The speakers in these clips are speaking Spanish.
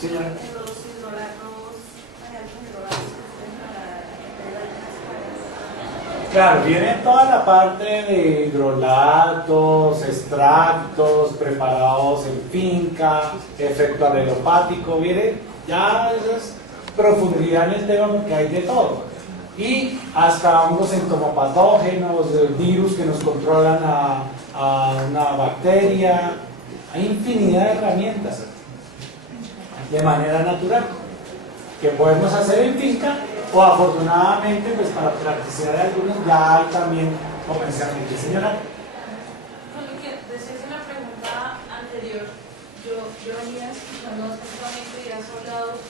Señora. En los hidrolatos, hay altos hidrolatos que ustedes para las. Claro, viene toda la parte de hidrolatos, extractos, preparados en finca, efecto alelopático, viene ya eso es profundidad en el tema porque hay de todo. Y hasta hongos entomopatógenos, virus que nos controlan a una bacteria, hay infinidad de herramientas de manera natural que podemos hacer en finca o afortunadamente pues para practicidad de algunos ya hay también comercialmente. Señora. Con lo que decías en la pregunta anterior, yo venía escuchando atentamente y has hablado,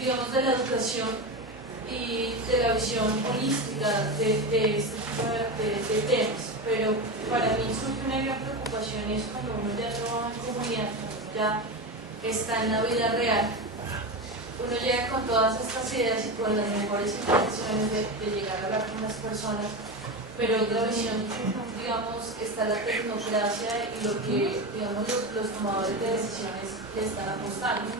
digamos, de la educación y de la visión holística de este tipo de temas, pero para mí surge una gran preocupación es cuando uno ya trabaja en comunidad, ya está en la vida real, uno llega con todas estas ideas y con las mejores intenciones de llegar a hablar con las personas, pero otra visión, digamos, está la tecnocracia y lo que, digamos, los tomadores de decisiones le están apostando.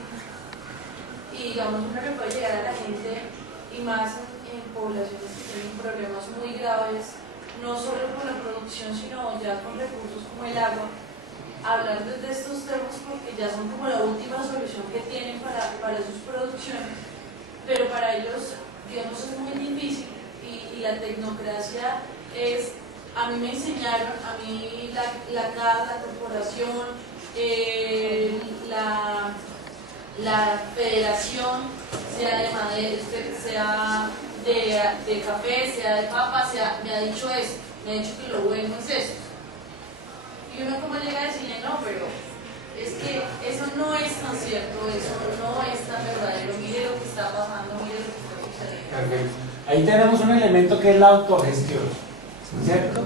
Y, digamos, uno le puede llegar a la gente, y más en poblaciones que tienen problemas muy graves, no solo con la producción, sino ya con recursos como el agua, hablar de estos temas porque ya son como la última solución que tienen para sus producciones, pero para ellos, digamos, es muy difícil y la tecnocracia es, a mí me enseñaron, a mí la CAD, la corporación, la federación, sea de madera, sea de café, sea de papa, me ha dicho eso, me ha dicho que lo bueno es eso. Y uno como llega a decirle, no, pero es que eso no es tan cierto, eso no es tan verdadero, mire lo que está pasando, mire lo que está sucediendo. Perfecto. Ahí tenemos un elemento que es la autogestión, ¿cierto?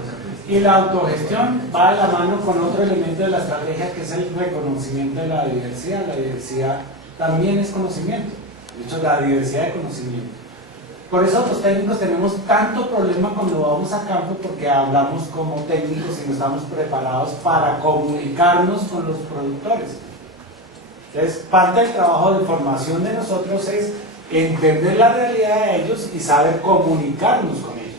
Y la autogestión va de la mano con otro elemento de la estrategia que es el reconocimiento de la diversidad. La diversidad también es conocimiento, de hecho la diversidad de conocimiento. Por eso los técnicos tenemos tanto problema cuando vamos a campo porque hablamos como técnicos y no estamos preparados para comunicarnos con los productores. Entonces, parte del trabajo de formación de nosotros es entender la realidad de ellos y saber comunicarnos con ellos.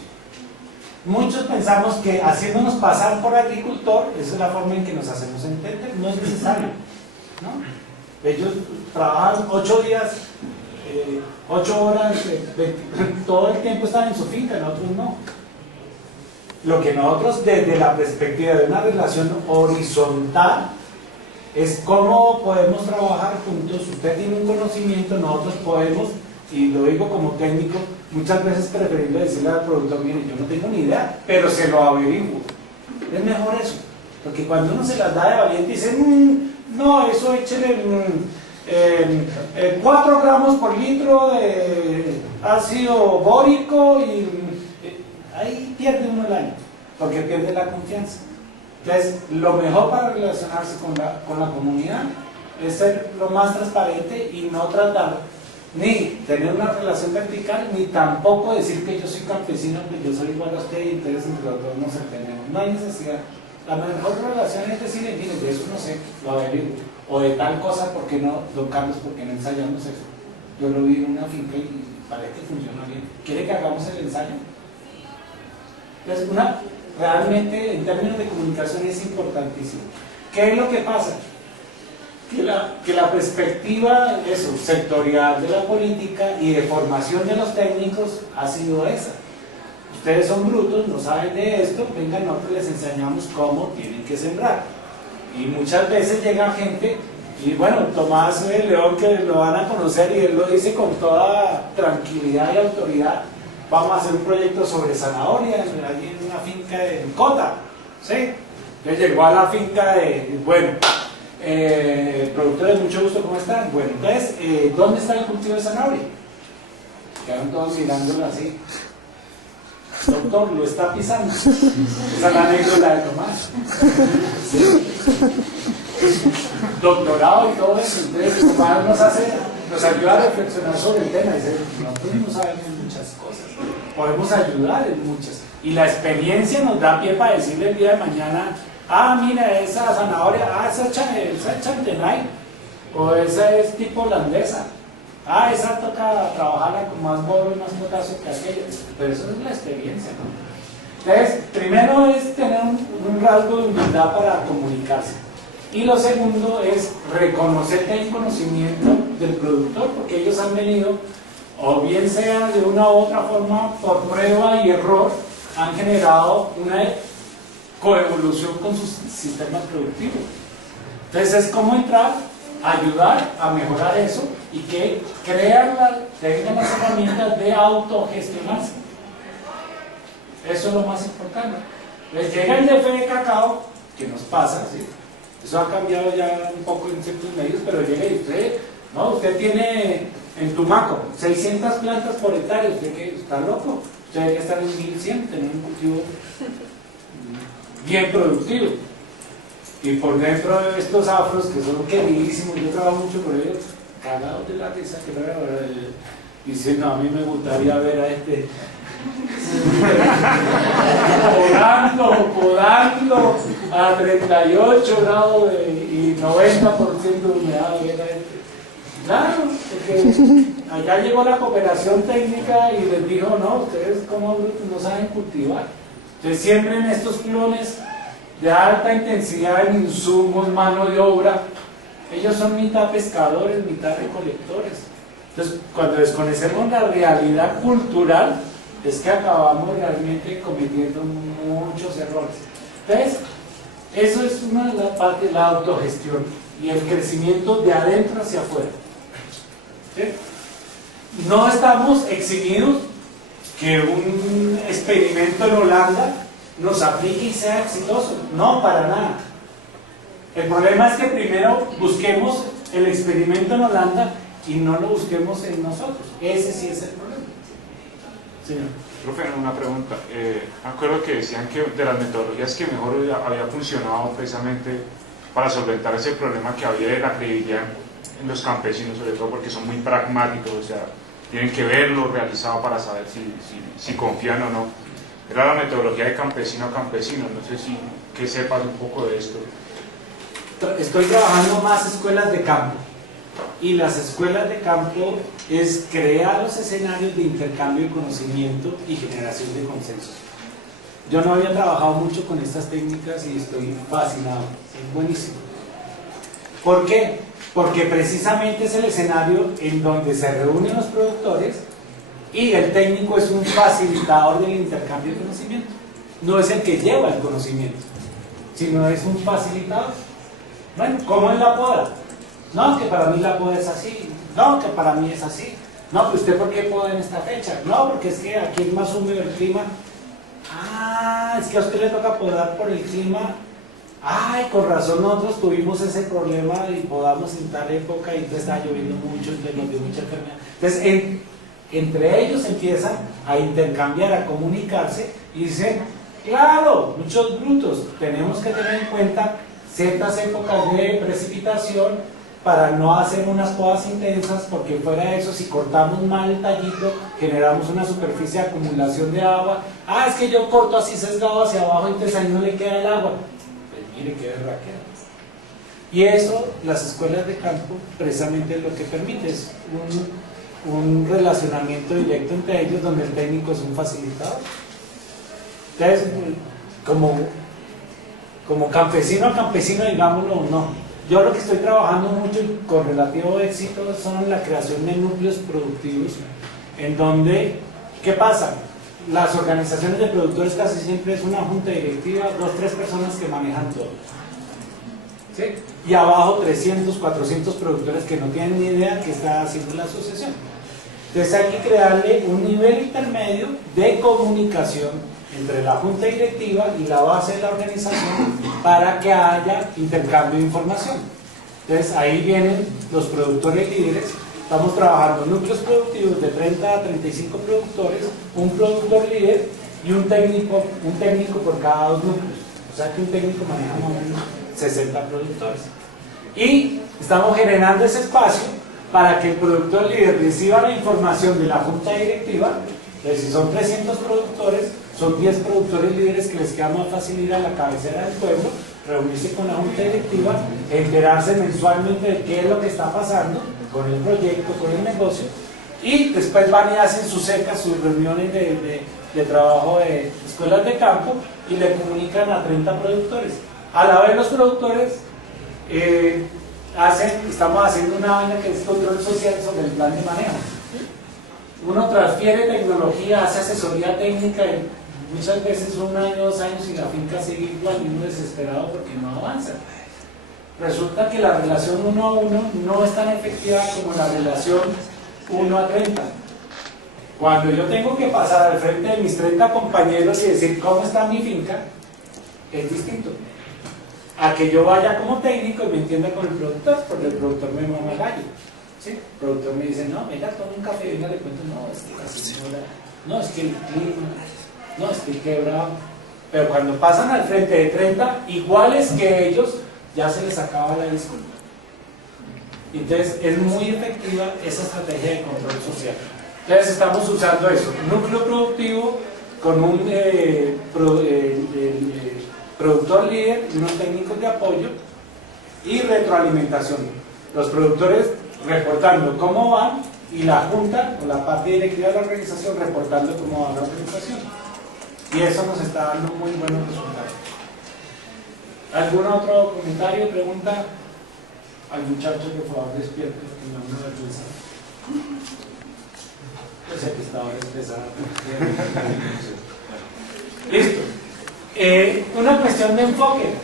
Muchos pensamos que haciéndonos pasar por agricultor, esa es la forma en que nos hacemos entender, no es necesario, ¿no? Ellos trabajan 8 días, 8 horas, todo el tiempo están en su finca, nosotros no. Lo que nosotros desde la perspectiva de una relación horizontal es cómo podemos trabajar juntos. Usted tiene un conocimiento, nosotros podemos, y lo digo como técnico, muchas veces preferible decirle al productor, mire, yo no tengo ni idea, pero se lo averiguo. Es mejor eso, porque cuando uno se las da de valiente y dice, no, eso échele 4 gramos por litro de ácido bórico y ahí pierde uno el año, porque pierde la confianza. Entonces, lo mejor para relacionarse con la comunidad es ser lo más transparente y no tratar ni tener una relación vertical, ni tampoco decir que yo soy campesino, que yo soy igual a usted y entonces entre los dos nos entendemos. No hay necesidad. La mejor relación es decirle, mire, de eso no sé, lo averiguo. O de tal cosa, ¿por qué no, don Carlos, por qué no ensayamos eso? Yo lo vi en una finca y parece que funciona bien. ¿Quiere que hagamos el ensayo? Entonces, realmente, en términos de comunicación, es importantísimo. ¿Qué es lo que pasa? Que la perspectiva sectorial de la política y de formación de los técnicos ha sido esa. Ustedes son brutos, no saben de esto, vengan, nosotros les enseñamos cómo tienen que sembrar. Y muchas veces llega gente, y bueno, Tomás León, que lo van a conocer, y él lo dice con toda tranquilidad y autoridad, vamos a hacer un proyecto sobre zanahoria allí en una finca en Cota, ¿sí? Entonces llegó a la finca productores, mucho gusto, ¿cómo están? Bueno, entonces, ¿dónde está el cultivo de zanahoria? Quedaron todos mirándolo así. Doctor, lo está pisando. Esa es la anécdota de Tomás. ¿Sí? Doctorado y todo eso. Entonces, Tomás nos ayuda a reflexionar sobre el tema. Dice, nosotros no sabemos muchas cosas, podemos ayudar en muchas. Y la experiencia nos da pie para decirle el día de mañana, mira, esa zanahoria, esa chantenay, o esa es tipo holandesa. Ah, esa toca trabajarla con más boro y más potasio que aquella, pero eso es la experiencia, ¿no? Entonces, primero es tener un rasgo de humildad para comunicarse. Y lo segundo es reconocer que hay conocimiento del productor, porque ellos han venido, o bien sea de una u otra forma, por prueba y error, han generado una coevolución con sus sistemas productivos. Entonces es como entrar, ayudar a mejorar eso y que tengan las herramientas de autogestionarse. Eso es lo más importante. Les llega el DF de cacao, que nos pasa, ¿sí? Eso ha cambiado ya un poco en ciertos medios, pero llega y usted tiene en Tumaco 600 plantas por hectárea, usted que está loco, usted debería estar en 1100, tener un cultivo bien productivo. Y por dentro de estos afros que son queridísimos, yo trabajo mucho con ellos, cagados de la risa, que no era verdad, dicen, no, a mí me gustaría ver a este podando a 38 grados y 90% de humedad, ver a este. Claro, porque allá llegó la cooperación técnica y les dijo, no, ustedes como no saben cultivar. Entonces siempre en estos clones de alta intensidad en insumos, mano de obra, ellos son mitad pescadores, mitad recolectores. Entonces, cuando desconocemos la realidad cultural, es que acabamos realmente cometiendo muchos errores. Entonces, eso es una de las partes de la autogestión y el crecimiento de adentro hacia afuera. ¿Sí? No estamos eximidos que un experimento en Holanda nos aplique y sea exitoso. No, para nada. El problema es que primero busquemos el experimento en Holanda y no lo busquemos en nosotros. Ese sí es el problema. Señor. Profe, una pregunta. Me acuerdo que decían que de las metodologías que mejor había funcionado precisamente para solventar ese problema que había de la credibilidad en los campesinos, sobre todo porque son muy pragmáticos, o sea, tienen que verlo realizado para saber si confían o no. Era la metodología de campesino a campesino. No sé si que sepas un poco de esto. Estoy trabajando más escuelas de campo. Y las escuelas de campo es crear los escenarios de intercambio de conocimiento y generación de consensos. Yo no había trabajado mucho con estas técnicas y estoy fascinado, es buenísimo. ¿Por qué? Porque precisamente es el escenario en donde se reúnen los productores y el técnico es un facilitador del intercambio de conocimiento. No es el que lleva el conocimiento, sino es un facilitador. Bueno, ¿cómo es la poda? No, que para mí la poda es así. No, que para mí es así. No, que usted ¿por qué poda en esta fecha? No, porque es que aquí es más húmedo el clima. Ah, es que a usted le toca podar por el clima. Ay, con razón nosotros tuvimos ese problema y podamos en tal época y entonces estaba lloviendo mucho, entonces nos dio mucha enfermedad. Entonces, entre ellos empiezan a intercambiar, a comunicarse y dicen, claro, muchos brutos, tenemos que tener en cuenta ciertas épocas de precipitación para no hacer unas podas intensas, porque fuera de eso, si cortamos mal el tallito, generamos una superficie de acumulación de agua. Ah, es que yo corto así sesgado hacia abajo, entonces ahí no le queda el agua. Pues mire qué berraquera. Y eso, las escuelas de campo, precisamente lo que permite es un relacionamiento directo entre ellos, donde el técnico es un facilitador. Entonces, como campesino a campesino, digámoslo, no. Yo lo que estoy trabajando mucho y con relativo éxito son la creación de núcleos productivos, en donde, ¿qué pasa? Las organizaciones de productores casi siempre es una junta directiva, 2 o 3 personas que manejan todo. ¿Sí? Y abajo 300, 400 productores que no tienen ni idea qué está haciendo la asociación. Entonces hay que crearle un nivel intermedio de comunicación entre la junta directiva y la base de la organización para que haya intercambio de información. Entonces ahí vienen los productores líderes. Estamos trabajando núcleos productivos de 30 a 35 productores, un productor líder y un técnico por cada 2 núcleos. O sea que un técnico maneja más o menos 60 productores. Y estamos generando ese espacio para que el productor líder reciba la información de la junta directiva. Entonces, si son 300 productores, son 10 productores líderes que les queda más fácil ir a la cabecera del pueblo, reunirse con la junta directiva, enterarse mensualmente de qué es lo que está pasando con el proyecto, con el negocio, y después van y hacen sus secas, sus reuniones de trabajo de escuelas de campo y le comunican a 30 productores. A la vez los productores estamos haciendo una vaina que es control social sobre el plan de manejo. Uno transfiere tecnología, hace asesoría técnica y muchas veces 1 año, 2 años y la finca sigue igual y uno desesperado porque no avanza. Resulta que la relación 1 a 1 no es tan efectiva como la relación 1 a 30. Cuando yo tengo que pasar al frente de mis 30 compañeros y decir cómo está mi finca, es distinto a que yo vaya como técnico y me entienda con el productor, porque el productor me mama gallo. ¿Sí? El productor me dice, no, venga, toma un café, venga, le cuento, no, es que la señora, no, es que el clima, no, es que quebrado. Pero cuando pasan al frente de 30 iguales que ellos, ya se les acaba la disculpa. Entonces es muy efectiva esa estrategia de control social. Entonces estamos usando eso, núcleo productivo con un productor líder y unos técnicos de apoyo y retroalimentación. Los productores reportando cómo van y la junta o la parte directiva de la organización reportando cómo va la organización. Y eso nos está dando muy buenos resultados. ¿Algún otro comentario, pregunta? Al muchacho que por favor despierte, que no me vergüenza. Yo sé que estaba despesado. Listo. Una cuestión de enfoque.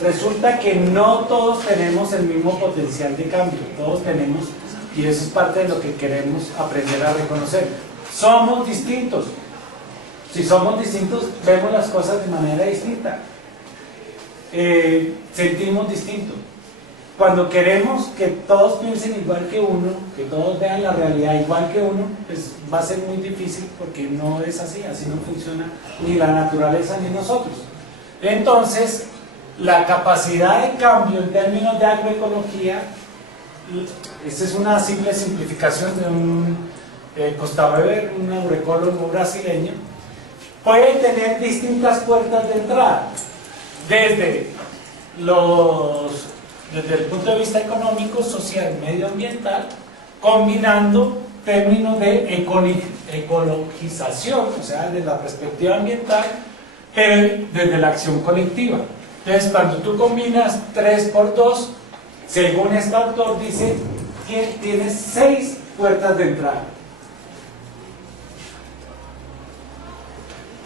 Resulta que no todos tenemos el mismo potencial de cambio. Todos tenemos, y eso es parte de lo que queremos aprender a reconocer. Somos distintos. Si somos distintos, vemos las cosas de manera distinta. Sentimos distinto. Cuando queremos que todos piensen igual que uno, que todos vean la realidad igual que uno, pues va a ser muy difícil porque no es así, así no funciona ni la naturaleza ni nosotros. Entonces, la capacidad de cambio en términos de agroecología, esta es una simple simplificación de un Costa Weber, un agroecólogo brasileño, puede tener distintas puertas de entrada, desde el punto de vista económico, social, medioambiental, combinando términos de ecologización, o sea, desde la perspectiva ambiental, pero desde la acción colectiva. Entonces, cuando tú combinas 3 por 2, según este autor dice que tienes 6 puertas de entrada.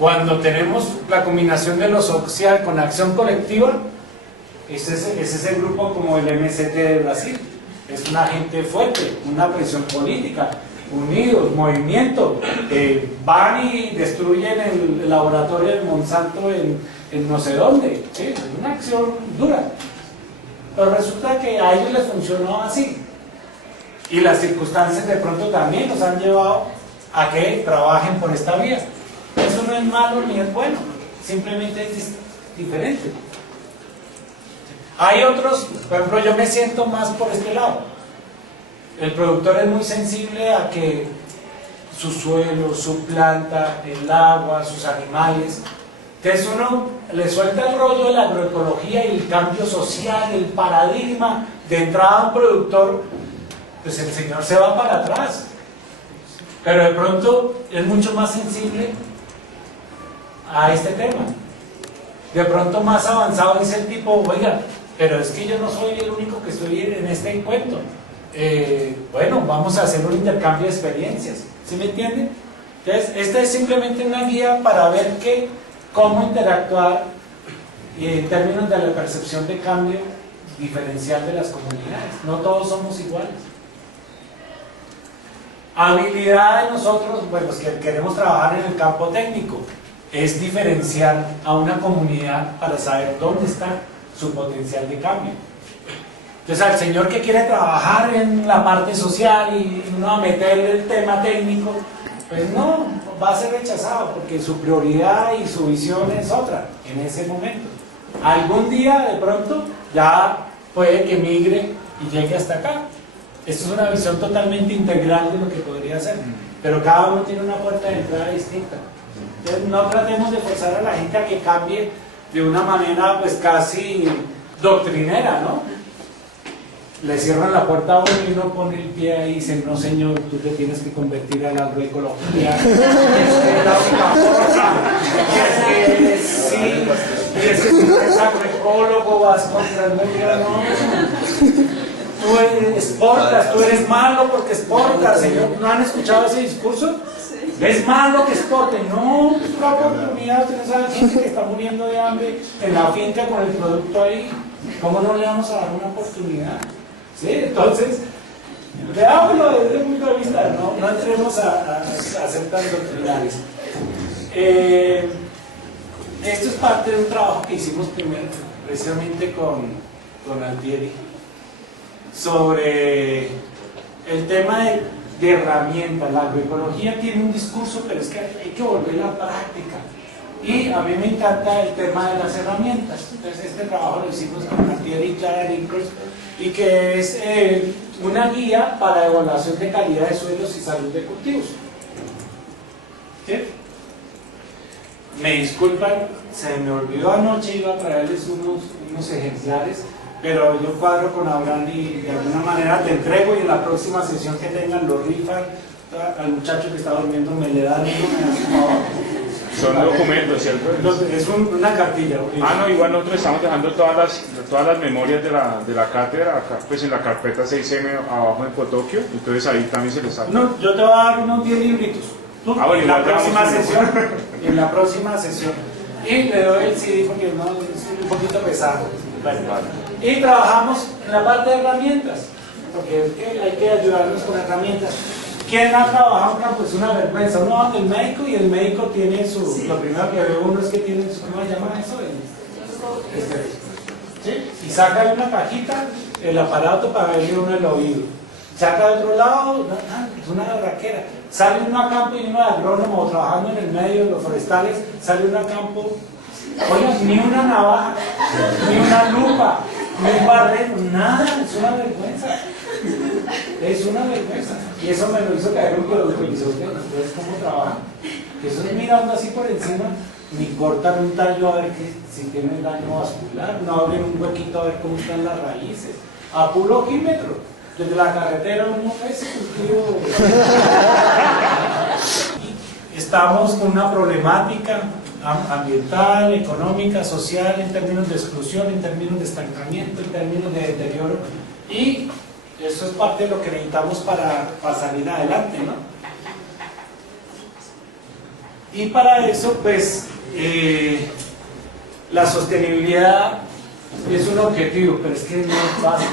Cuando tenemos la combinación de lo social con acción colectiva, ese es el grupo como el MST de Brasil. Es una gente fuerte, una presión política, unidos, movimiento, van y destruyen el laboratorio de Monsanto en no sé dónde, ¿sí? Es una acción dura. Pero resulta que a ellos les funcionó así. Y las circunstancias de pronto también nos han llevado a que trabajen por esta vía. Eso no es malo ni es bueno, simplemente es diferente. Hay otros, por ejemplo, yo me siento más por este lado. El productor es muy sensible a que su suelo, su planta, el agua, sus animales. Entonces uno le suelta el rollo de la agroecología y el cambio social, el paradigma de entrada a un productor, pues el señor se va para atrás. Pero de pronto es mucho más sensible a este tema. De pronto más avanzado dice el tipo, oiga, pero es que yo no soy el único que estoy en este encuentro. Bueno, vamos a hacer un intercambio de experiencias, ¿sí me entienden? Entonces, esta es simplemente una guía para ver cómo interactuar en términos de la percepción de cambio diferencial de las comunidades. No todos somos iguales. Habilidad de nosotros, bueno, los que queremos trabajar en el campo técnico, es diferenciar a una comunidad para saber dónde está su potencial de cambio. Entonces, al señor que quiere trabajar en la parte social y no meterle el tema técnico, pues no, va a ser rechazado porque su prioridad y su visión es otra en ese momento. Algún día, de pronto, ya puede que migre y llegue hasta acá. Esto es una visión totalmente integral de lo que podría ser, pero cada uno tiene una puerta de entrada distinta. Entonces, no tratemos de forzar a la gente a que cambie de una manera pues casi doctrinera, ¿no? Le cierran la puerta a uno y uno pone el pie ahí y dice, no señor, tú te tienes que convertir a la agroecología, es la única forma, y es que sí, y es que si no eres agroecólogo vas contra el mundo, no. Tú exportas, tú eres malo porque exportas, señor. ¿No han escuchado ese discurso? Es malo que exporten. No, es una oportunidad. Ustedes saben gente que está muriendo de hambre en la finca con el producto ahí. ¿Cómo no le vamos a dar una oportunidad? ¿Sí? Entonces, veámoslo desde el punto de vista, no entremos a ser tan doctrinales. Esto es parte de un trabajo que hicimos primero, precisamente con Altieri, sobre el tema de herramientas. La agroecología tiene un discurso, pero es que hay que volver a la práctica. Y a mí me encanta el tema de las herramientas. Entonces este trabajo lo hicimos con Altieri y Clara Nichols, y que es una guía para evaluación de calidad de suelos y salud de cultivos. ¿Sí? Me disculpan, se me olvidó anoche, iba a traerles unos ejemplares, pero yo cuadro con Abraham y de alguna manera te entrego, y en la próxima sesión que tengan lo rifan. Al muchacho que está durmiendo me le dan uno. Son documentos, ¿cierto? Es una cartilla. No, igual nosotros estamos dejando todas las memorias de la cátedra acá, pues en la carpeta 6M abajo en Potokio, entonces ahí también se les sale. No, yo te voy a dar unos 10 libritos. Bueno, en la próxima sesión. En la próxima sesión. Y le doy el CD porque no, es un poquito pesado. Bueno, y trabajamos en la parte de herramientas, porque es que hay que ayudarnos con herramientas. ¿Quién ha trabajado en campo? Es una vergüenza. Uno va del médico y el médico tiene su... Sí. Lo primero que ve uno es que tiene su... ¿Cómo se llama eso? ¿Sí? Y saca de una cajita el aparato para verle uno el oído. Saca de otro lado, es una barraquera. Sale uno a campo y uno de agrónomo trabajando en el medio de los forestales, sale uno a campo, oiga, ni una navaja, ni una lupa, ni un barreno, nada, es una vergüenza. Es una vergüenza. Y eso me lo hizo caer un producto y dice, ¿ustedes cómo trabajan? Eso es mirando así por encima, ni cortan un tallo a ver si tiene daño vascular, no abren un huequito a ver cómo están las raíces, a puro ojímetro, desde la carretera uno ve ese cultivo. Estamos con una problemática ambiental, económica, social, en términos de exclusión, en términos de estancamiento, en términos de deterioro, y eso es parte de lo que necesitamos para salir adelante, ¿no? Y para eso, pues, la sostenibilidad es un objetivo, pero es que no es fácil,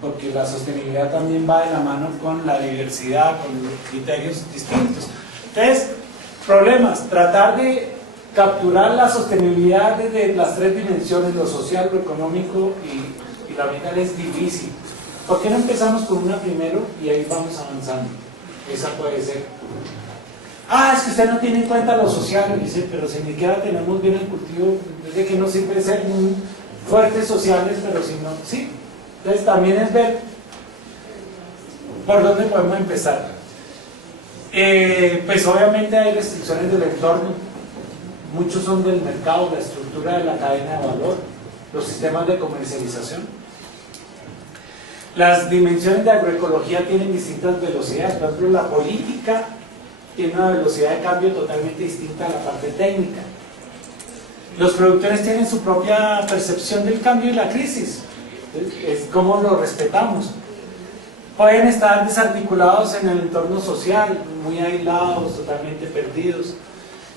porque la sostenibilidad también va de la mano con la diversidad, con criterios distintos. Entonces, problemas, tratar de capturar la sostenibilidad desde las tres dimensiones, lo social, lo económico y la ambiental, es difícil. ¿Por qué no empezamos con una primero y ahí vamos avanzando? Esa puede ser. Es que usted no tiene en cuenta lo social. Dice, pero si ni siquiera tenemos bien el cultivo, desde que no siempre ser muy fuertes sociales, pero si no, sí. Entonces también es ver por dónde podemos empezar. Pues obviamente hay restricciones del entorno. Muchos son del mercado, la estructura de la cadena de valor, los sistemas de comercialización. Las dimensiones de agroecología tienen distintas velocidades. Por ejemplo, la política tiene una velocidad de cambio totalmente distinta a la parte técnica. Los productores tienen su propia percepción del cambio y la crisis. Es cómo lo respetamos. Pueden estar desarticulados en el entorno social, muy aislados, totalmente perdidos.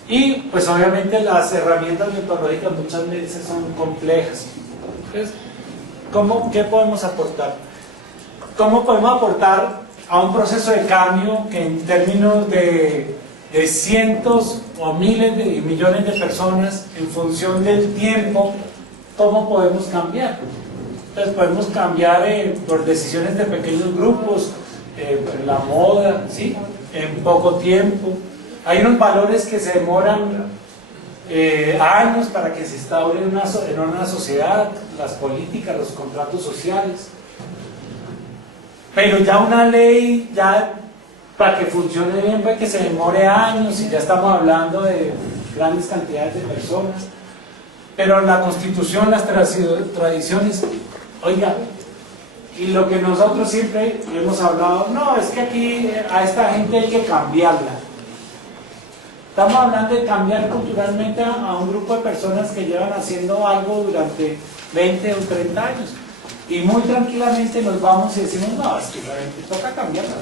Y pues obviamente las herramientas metodológicas muchas veces son complejas. Entonces, ¿qué podemos aportar? ¿Cómo podemos aportar a un proceso de cambio que en términos de cientos o miles de millones de personas, en función del tiempo, cómo podemos cambiar? Entonces podemos cambiar por decisiones de pequeños grupos, la moda, ¿sí? En poco tiempo. Hay unos valores que se demoran años para que se instaure en una sociedad, las políticas, los contratos sociales. Pero ya una ley, ya para que funcione bien, puede que se demore años, y ya estamos hablando de grandes cantidades de personas. Pero la Constitución, las tradiciones, oiga, y lo que nosotros siempre hemos hablado, no, es que aquí a esta gente hay que cambiarla. Estamos hablando de cambiar culturalmente a un grupo de personas que llevan haciendo algo durante 20 o 30 años. Y muy tranquilamente nos vamos y decimos, no, es que la gente toca cambiarla.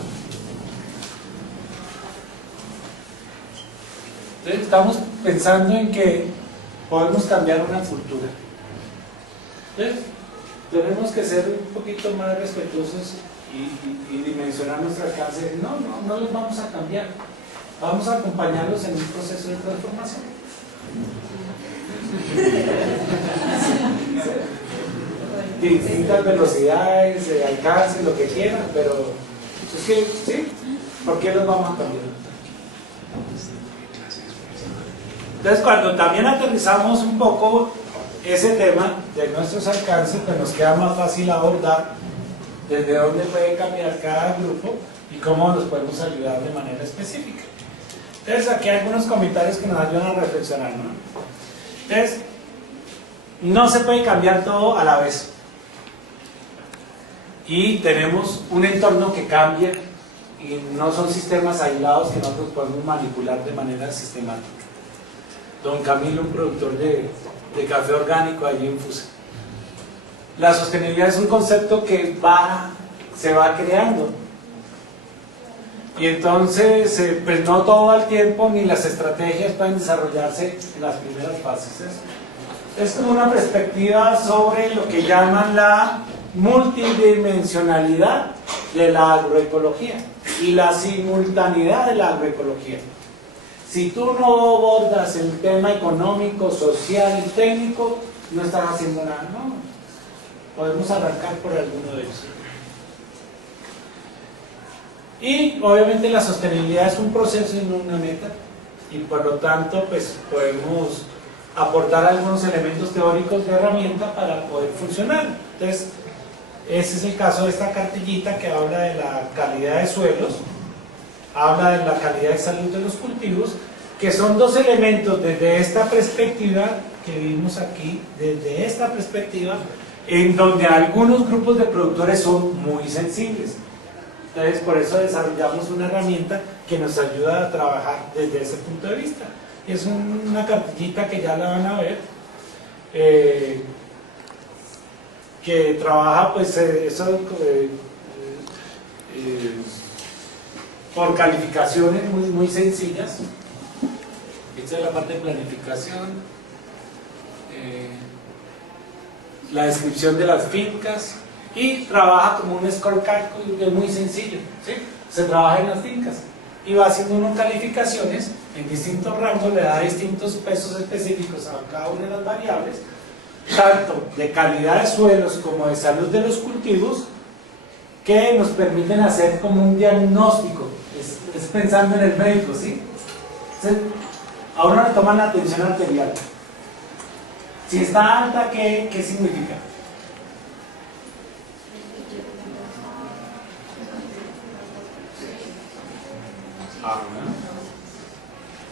Entonces estamos pensando en que podemos cambiar una cultura. Entonces, tenemos que ser un poquito más respetuosos y dimensionar nuestro alcance. No los vamos a cambiar. Vamos a acompañarlos en un proceso de transformación. Distintas velocidades, alcance, lo que quieran, pero es que, ¿sí? ¿Por qué los vamos a cambiar? Entonces, cuando también aterrizamos un poco ese tema de nuestros alcances, pues nos queda más fácil abordar desde dónde puede cambiar cada grupo y cómo nos podemos ayudar de manera específica. Entonces, aquí hay algunos comentarios que nos ayudan a reflexionar, ¿no? Entonces, no se puede cambiar todo a la vez. Y tenemos un entorno que cambia y no son sistemas aislados que nosotros podemos manipular de manera sistemática. Don Camilo, un productor de café orgánico allí en Fusa. La sostenibilidad es un concepto que se va creando. Y entonces, pues no todo al tiempo ni las estrategias pueden desarrollarse en las primeras fases. Es como una perspectiva sobre lo que llaman la multidimensionalidad de la agroecología y la simultaneidad de la agroecología. Si tú no abordas el tema económico, social y técnico, no estás haciendo nada, ¿no? Podemos arrancar por alguno de ellos. Y obviamente la sostenibilidad es un proceso y no una meta, y por lo tanto pues podemos aportar algunos elementos teóricos de herramienta para poder funcionar. Entonces, ese es el caso de esta cartillita que habla de la calidad de suelos, habla de la calidad de salud de los cultivos, que son dos elementos desde esta perspectiva que vimos aquí, desde esta perspectiva, en donde algunos grupos de productores son muy sensibles. Entonces, por eso desarrollamos una herramienta que nos ayuda a trabajar desde ese punto de vista. Es una cartillita que ya la van a ver, que trabaja pues por calificaciones muy sencillas. Esta es la parte de planificación, la descripción de las fincas, y trabaja como un scorecard que es muy sencillo, ¿sí? Se trabaja en las fincas y va haciendo unas calificaciones en distintos rangos, le da distintos pesos específicos a cada una de las variables, tanto de calidad de suelos como de salud de los cultivos, que nos permiten hacer como un diagnóstico. Es pensando en el médico, ¿sí? Entonces, a uno le toman la tensión arterial. Si está alta, ¿qué significa?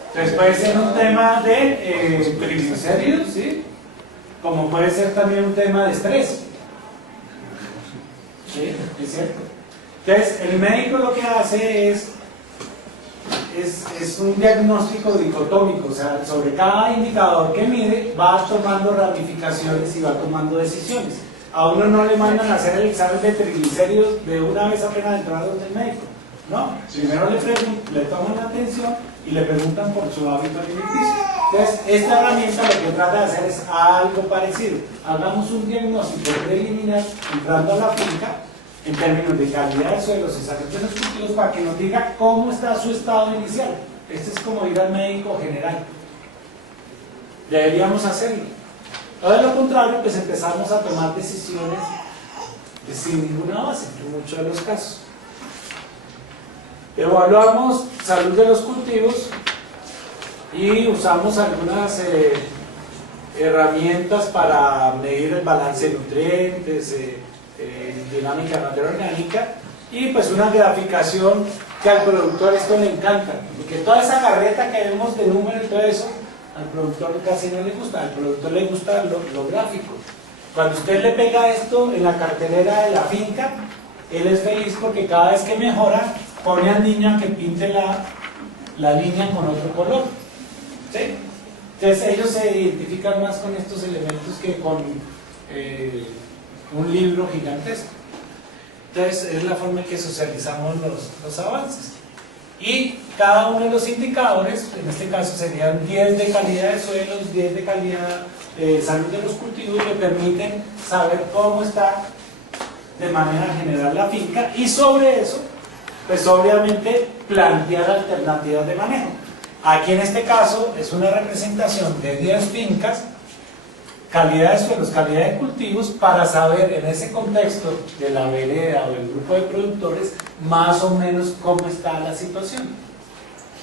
Entonces puede ser un tema de triglicéridos, ¿sí? Como puede ser también un tema de estrés. ¿Sí? Es cierto. Entonces el médico lo que hace es un diagnóstico dicotómico, o sea, sobre cada indicador que mide va tomando ramificaciones y va tomando decisiones. A uno no le mandan a hacer el examen de triglicéridos de una vez apenas entrar donde el médico. No, primero le toman la atención y le preguntan por su hábito alimenticio. Entonces, esta herramienta lo que trata de hacer es algo parecido. Hagamos un diagnóstico preliminar entrando a la finca en términos de calidad de suelos y salud de los cultivos para que nos diga cómo está su estado inicial. Este es como ir al médico general. Deberíamos hacerlo. O de lo contrario, pues empezamos a tomar decisiones sin ninguna base, en muchos de los casos. Evaluamos salud de los cultivos y usamos algunas herramientas para medir el balance de nutrientes, dinámica de materia orgánica, y pues una graficación que al productor esto le encanta, porque toda esa carreta que vemos de números y todo eso, al productor casi no le gusta, al productor le gusta lo gráfico. Cuando usted le pega esto en la cartelera de la finca, él es feliz porque cada vez que mejora, pone al niño a que pinte la línea con otro color. ¿Sí? Entonces ellos se identifican más con estos elementos que con un libro gigantesco. Entonces es la forma en que socializamos los avances. Y cada uno de los indicadores, en este caso serían 10 de calidad de suelos, 10 de calidad de salud de los cultivos, que permiten saber cómo está de manera general la finca, y sobre eso, pues obviamente plantear alternativas de manejo. Aquí en este caso es una representación de 10 fincas, calidad de suelos, calidad de cultivos, para saber en ese contexto de la vereda o del grupo de productores más o menos cómo está la situación.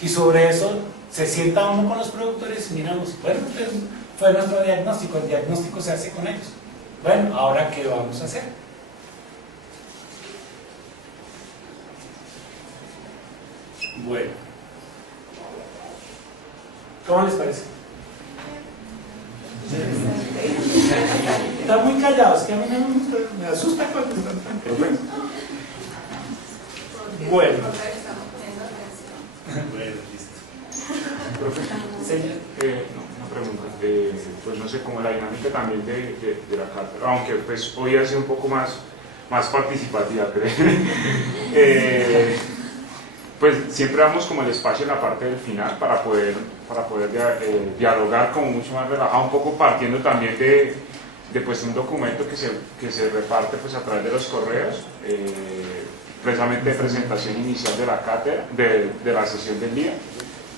Y sobre eso se sienta uno con los productores y miramos, bueno, pues fue nuestro diagnóstico, el diagnóstico se hace con ellos. Bueno, ahora ¿qué vamos a hacer? Bueno, ¿cómo les parece? Están muy callados, que a mí me asusta cuando están tan callados. Bueno. Bueno, listo. Profe, una pregunta, pues no sé, como la dinámica también de la cátedra, aunque pues hoy ha sido un poco más participativa, creo. Pues siempre damos como el espacio en la parte del final para poder dialogar como mucho más relajado, un poco partiendo también de pues un documento que se reparte pues a través de los correos, precisamente de presentación inicial de la cátedra, de la sesión del día.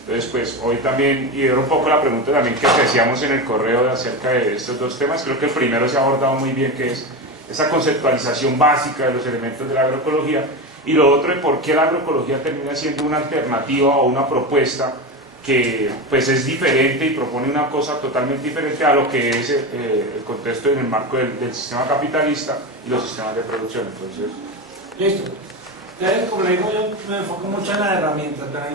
Entonces pues hoy también, y era un poco la pregunta también que hacíamos en el correo acerca de estos dos temas, creo que el primero se ha abordado muy bien, que es esa conceptualización básica de los elementos de la agroecología, y lo otro de por qué la agroecología termina siendo una alternativa o una propuesta que pues es diferente y propone una cosa totalmente diferente a lo que es el contexto en el marco del sistema capitalista y los sistemas de producción. Entonces, listo. Entonces, como le digo, yo me enfoco mucho en las herramientas, pero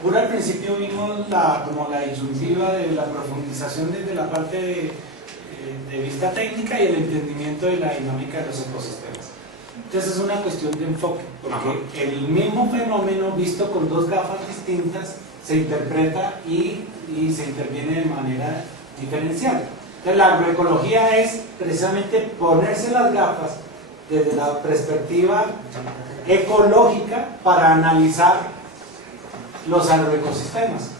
puro al principio vimos como la disyuntiva de la profundización desde la parte de vista técnica y el entendimiento de la dinámica de los ecosistemas. Entonces es una cuestión de enfoque, porque el mismo fenómeno visto con dos gafas distintas se interpreta y se interviene de manera diferencial. Entonces la agroecología es precisamente ponerse las gafas desde la perspectiva ecológica para analizar los agroecosistemas.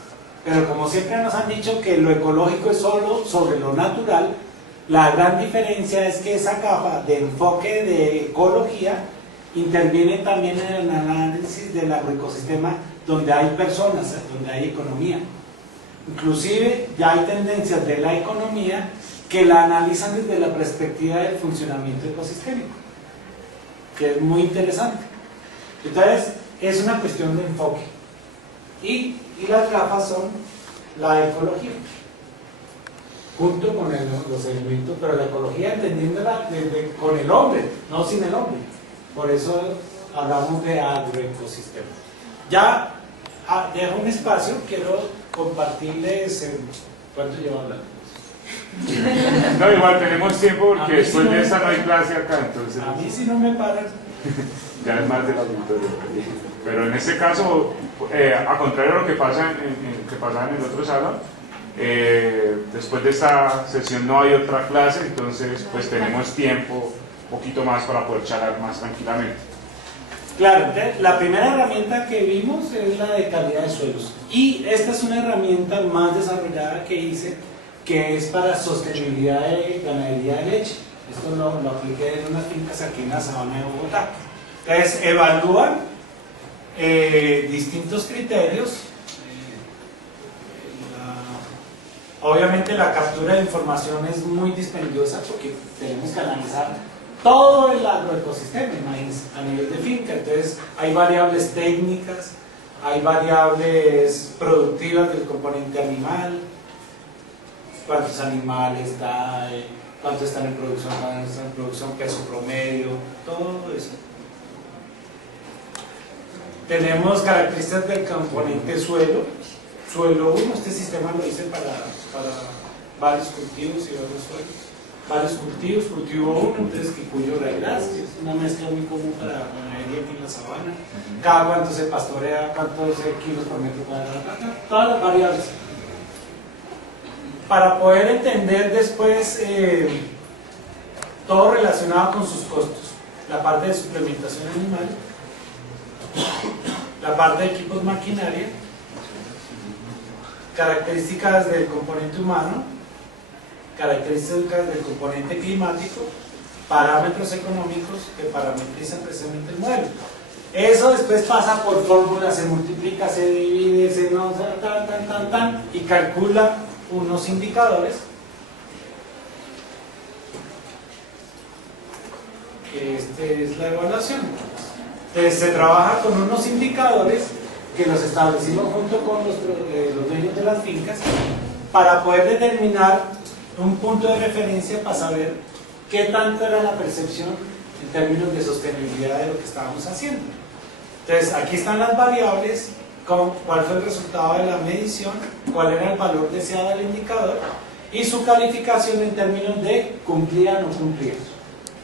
Pero como siempre nos han dicho que lo ecológico es solo sobre lo natural, la gran diferencia es que esa capa de enfoque de ecología interviene también en el análisis del agroecosistema donde hay personas, donde hay economía. Inclusive ya hay tendencias de la economía que la analizan desde la perspectiva del funcionamiento ecosistémico, que es muy interesante. Entonces es una cuestión de enfoque y las gafas son la ecología junto con los elementos, pero la ecología entendiéndola con el hombre, no sin el hombre. Por eso hablamos de agroecosistemas. Ya dejo un espacio, quiero compartirles ¿cuánto lleva hablando? no, igual tenemos tiempo porque después de esta no hay clase acá, entonces a mí si no me paran ya es más del auditorio, pero en este caso a contrario de lo que pasa que pasaba en el otro salón, después de esta sesión no hay otra clase, entonces pues tenemos tiempo un poquito más para poder charlar más tranquilamente. Claro, entonces, la primera herramienta que vimos es la de calidad de suelos, y esta es una herramienta más desarrollada que hice, que es para sostenibilidad de ganadería de leche. Esto lo apliqué en unas fincas aquí en la sabana de Bogotá. Entonces evalúan distintos criterios. Obviamente la captura de información es muy dispendiosa porque tenemos que analizar todo el agroecosistema, imagínense, a nivel de finca. Entonces hay variables técnicas, hay variables productivas del componente animal, cuántos animales está, cuánto están en producción, peso promedio, todo eso. Tenemos características del componente suelo, suelo 1, este sistema lo hice para varios cultivos y varios suelos. Varios cultivos, cultivo 1, entonces Kikuyo Raigras, que es una mezcla muy común para la ganadería aquí en la sabana. Cada cuánto se pastorea, cuántos kilos por metro cuadrado, todas las variables. Para poder entender después todo relacionado con sus costos, la parte de suplementación animal, la parte de equipos maquinaria, características del componente humano, características del componente climático, parámetros económicos que parametrizan precisamente el modelo. Eso después pasa por fórmulas, se multiplica, se divide, se no, y calcula unos indicadores. Esta es la evaluación. Entonces se trabaja con unos indicadores que los establecimos junto con los dueños de las fincas para poder determinar un punto de referencia para saber qué tanto era la percepción en términos de sostenibilidad de lo que estábamos haciendo. Entonces aquí están las variables, cuál fue el resultado de la medición, cuál era el valor deseado del indicador y su calificación en términos de cumplía o no cumplía,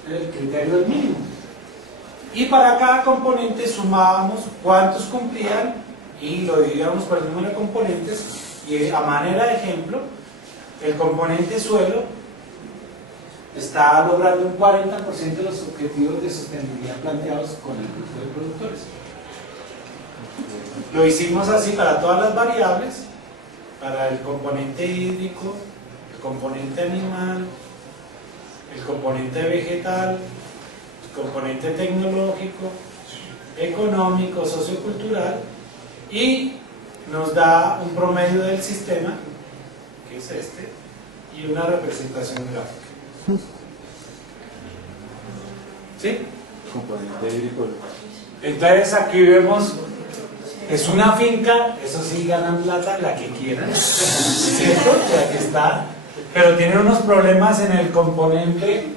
el criterio del mínimo. Y para cada componente sumábamos cuántos cumplían y lo dividíamos por el número de componentes, y a manera de ejemplo, el componente suelo está logrando un 40% de los objetivos de sostenibilidad planteados con el grupo de productores. Lo hicimos así para todas las variables, para el componente hídrico, el componente animal, el componente vegetal, el componente tecnológico, económico, sociocultural, y nos da un promedio del sistema, que es este, y una representación gráfica. ¿Sí? Componente hídrico. Entonces aquí vemos, es una finca, eso sí, ganan plata la que quieran, ¿cierto? Ya que está, pero tienen unos problemas en el componente,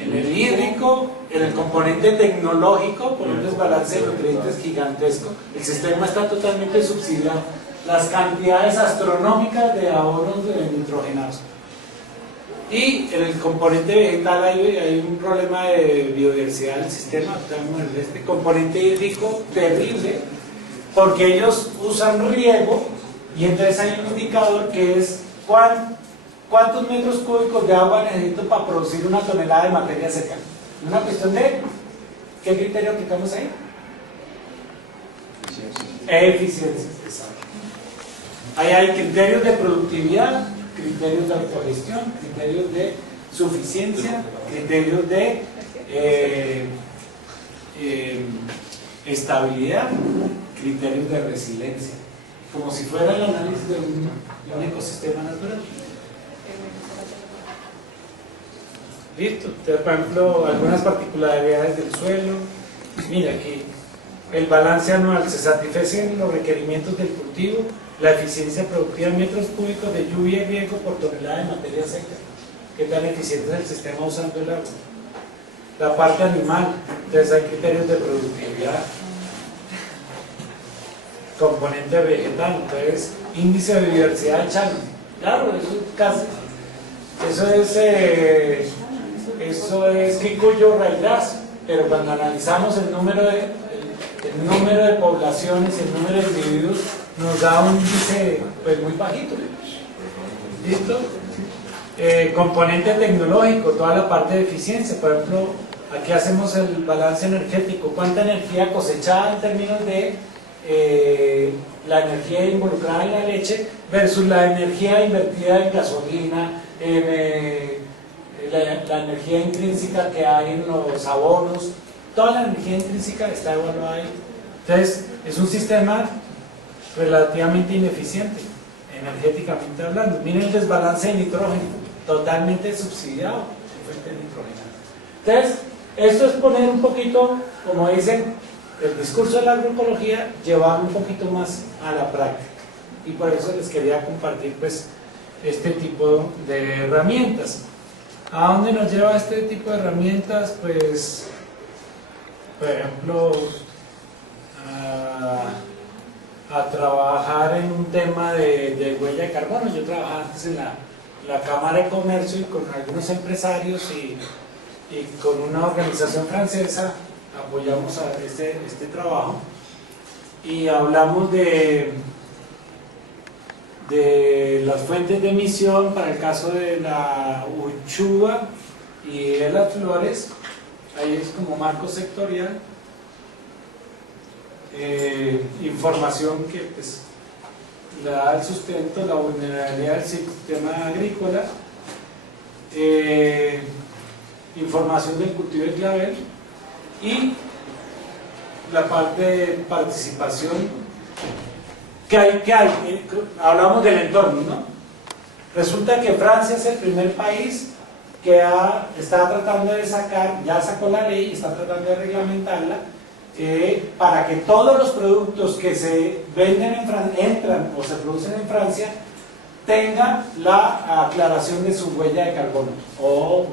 en el hídrico, en el componente tecnológico, por un desbalance de nutrientes gigantesco. El sistema está totalmente subsidiado. Las cantidades astronómicas de abonos nitrogenados. Y en el componente vegetal hay un problema de biodiversidad del sistema. Este componente hídrico terrible, porque ellos usan riego, y entonces hay un indicador que es cuántos metros cúbicos de agua necesito para producir una tonelada de materia seca. Una cuestión de ¿qué criterio aplicamos ahí? Eficiencia. Exacto. Ahí hay criterios de productividad, criterios de autogestión, criterios de suficiencia, criterios de estabilidad, criterios de resiliencia, como si fuera el análisis de un ecosistema natural. Listo. Entonces, por ejemplo, algunas particularidades del suelo. Mira aquí, el balance anual, se satisfacen los requerimientos del cultivo, la eficiencia productiva en metros cúbicos de lluvia y riego por tonelada de materia seca. ¿Qué tan eficiente es el sistema usando el agua? La parte animal, entonces hay criterios de productividad. Componente vegetal, entonces índice de biodiversidad de chano. Claro, eso es Kikuyo Raigras, pero cuando analizamos el número de poblaciones, el número de individuos, nos da un índice pues muy bajito. ¿Listo? Componente tecnológico, toda la parte de eficiencia. Por ejemplo, aquí hacemos el balance energético, cuánta energía cosechada en términos de la energía involucrada en la leche versus la energía invertida en gasolina, la energía intrínseca que hay en los abonos. Toda la energía intrínseca está evaluada ahí. Entonces, es un sistema relativamente ineficiente, energéticamente hablando. Miren el desbalance de nitrógeno, totalmente subsidiado en fuente de nitrógeno. Entonces, esto es poner un poquito, como dicen, el discurso de la agroecología, llevarlo un poquito más a la práctica. Y por eso les quería compartir pues este tipo de herramientas. ¿A dónde nos lleva este tipo de herramientas? Pues, por ejemplo, a trabajar en un tema de huella de carbono. Yo trabajaba antes en la Cámara de Comercio y con algunos empresarios y con una organización francesa apoyamos a este trabajo y hablamos de las fuentes de emisión para el caso de la uchuva y de las flores. Ahí es como marco sectorial. Información que pues, le da el sustento, la vulnerabilidad del sistema agrícola, información del cultivo de clavel y la parte de participación que hay. Hablamos del entorno, ¿no? Resulta que Francia es el primer país que está tratando de sacar, ya sacó la ley, está tratando de reglamentarla, para que todos los productos que se venden entran o se producen en Francia tengan la aclaración de su huella de carbono o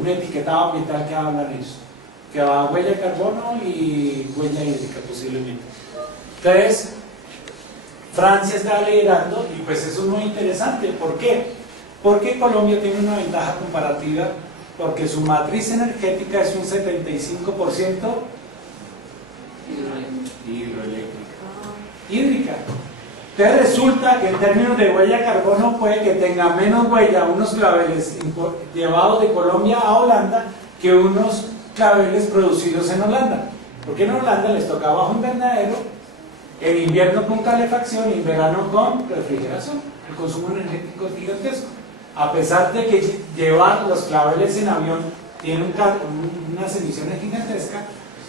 un etiquetado ambiental que hablan eso, que va a huella de carbono y huella hídrica posiblemente. Entonces Francia está liderando y pues eso es muy interesante. ¿Por qué? Porque Colombia tiene una ventaja comparativa porque su matriz energética es un 75% hídrica. Entonces resulta que en términos de huella de carbono puede que tenga menos huella unos claveles llevados de Colombia a Holanda que unos claveles producidos en Holanda, porque en Holanda les toca bajo invernadero, en invierno con calefacción y en verano con refrigeración. El consumo energético es gigantesco, a pesar de que llevar los claveles en avión tiene unas emisiones gigantescas.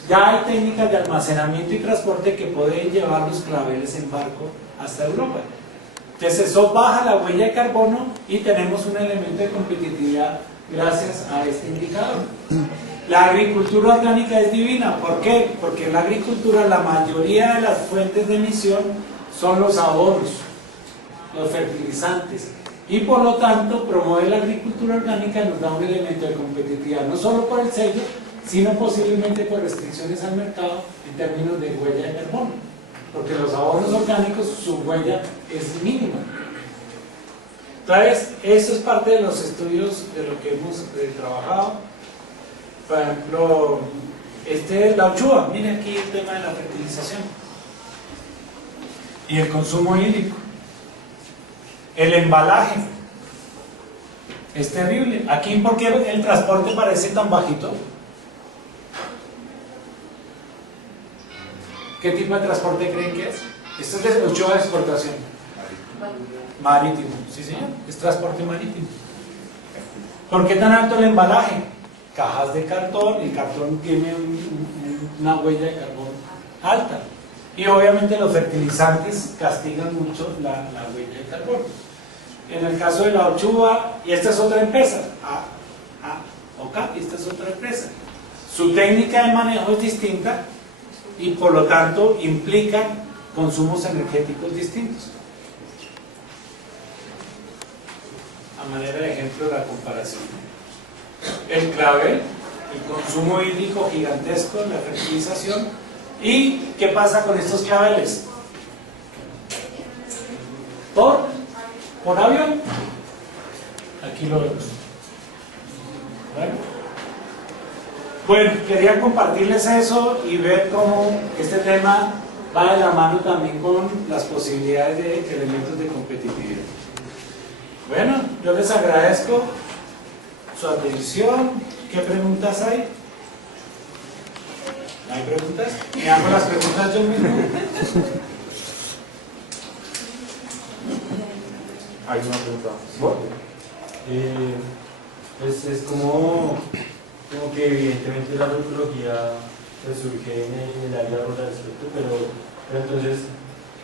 Ya hay técnicas de almacenamiento y transporte que pueden llevar los claveles en barco hasta Europa. Entonces eso baja la huella de carbono y tenemos un elemento de competitividad gracias a este indicador. La agricultura orgánica es divina. ¿Por qué? Porque en la agricultura la mayoría de las fuentes de emisión son los abonos, los fertilizantes, y por lo tanto promover la agricultura orgánica nos da un elemento de competitividad, no solo por el sello, sino posiblemente por restricciones al mercado en términos de huella de carbono, porque los abonos orgánicos, su huella es mínima. Entonces, eso es parte de los estudios de lo que hemos trabajado. Por ejemplo, la uchuva, miren aquí el tema de la fertilización y el consumo hídrico. El embalaje es terrible. Aquí, ¿por qué el transporte parece tan bajito? ¿Qué tipo de transporte creen que es? Esto es de uchuva de exportación. Marítimo, sí señor, es transporte marítimo. ¿Por qué tan alto el embalaje? Cajas de cartón, el cartón tiene una huella de carbono alta. Y obviamente los fertilizantes castigan mucho la huella de carbono. En el caso de la uchuva, y esta es otra empresa, OCAP, y esta es otra empresa. Su técnica de manejo es distinta y por lo tanto implica consumos energéticos distintos. A manera de ejemplo la comparación. El clavel, el consumo hídrico gigantesco, la fertilización. ¿Y qué pasa con estos claveles? Por avión. Aquí lo vemos. Bueno, quería compartirles eso y ver cómo este tema va de la mano también con las posibilidades de elementos de competitividad. Bueno, yo les agradezco su atención. ¿Qué preguntas hay? ¿No hay preguntas? ¿Me hago las preguntas yo mismo? Hay una pregunta. Pues es como que evidentemente la agroecología pues surge en el área rural, ¿cierto? Pero entonces,